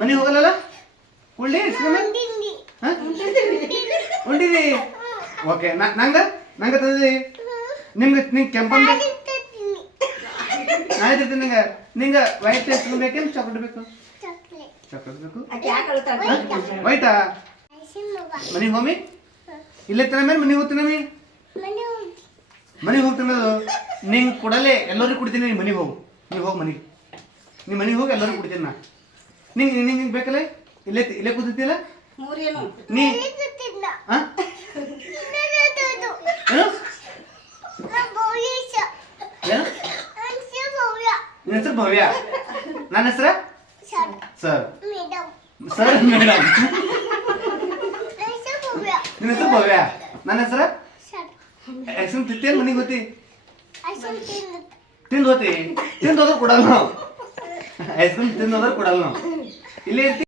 ಮನೆಗೆ ಹೋಗಲ್ಲ ಉಳ್ಳಿ ಉಂಡಿದಿ ಓಕೆ ನಂಗ? ನಂಗ ತಿ ನಿಮ್ಗೆ ನಿಂಗೆ ಕೆಂಪನ್ ತಿಂತೀನಿ ನಿಂಗೆ. ನಿಂಗೆ ವೈಟ್ ಐಸ್ ಕ್ರೀಮ್ ಬೇಕೇನು ಚಾಕ್ಲೇಟ್ ಬೇಕು? ಚಾಕ್ಲೇಟ್ ಬೇಕು? ವೈಟಾ? ಮನೆಗೆ ಹೋಮಿ ಇಲ್ಲೇ ತನ ಮೇಲೆ ಮನೆಗೆ ಹೋಗ್ತೀನಿ ಮನೆಗೆ ಹೋಗ್ತೀನಿ. ಅದು ನಿಂಗೆ ಕೊಡಲೇ ಎಲ್ಲರಿಗೂ ಕುಡ್ತೀನಿ ನೀನು ಮನೆಗೆ ಹೋಗು. ನೀವು ಹೋಗಿ ಮನೆಗೆ. ನೀ ಮನೆಗೆ ಹೋಗಿ ಎಲ್ಲರಿಗೂ ಕುಡ್ತೀನಿ ನಾ. ನಿಂಗೆ ನಿಂಗೆ ಬೇಕಲ್ಲ ಇಲ್ಲೇ ಇಲ್ಲೇ ಕೂತಿದ್ದಿಲ್ಲ ಮೂರೇನು ನೀ ಹಾ ಏನು? ಏನು? ನಿನ್ನ ಹೆಸರು ಭವ್ಯ. ನನ್ನ ಹೆಸರು ಸರ್. ಸರ್. ಮೇಡಮ್. ನಿನ್ನ ಹೆಸರು ಭವ್ಯ. ನನ್ನ ಹೆಸರು ಐಸ್ ಕ್ರೀಮ್ ತಿತ್ತೇನು ಮನೆಗೆ ಹೋತಿ ತಿಂದು ಹೋತಿ ತಿಂದು ಹೋದ್ರೆ ಕೊಡಲ್ಲ ನಾವು. ಐಸ್ ಕ್ರೀಮ್ ತಿಂದು ಹೋದ್ರೆ ಕೊಡಲ್ಲ ನಾವು. ಇಲ್ಲೇ ಇರ್ತಿ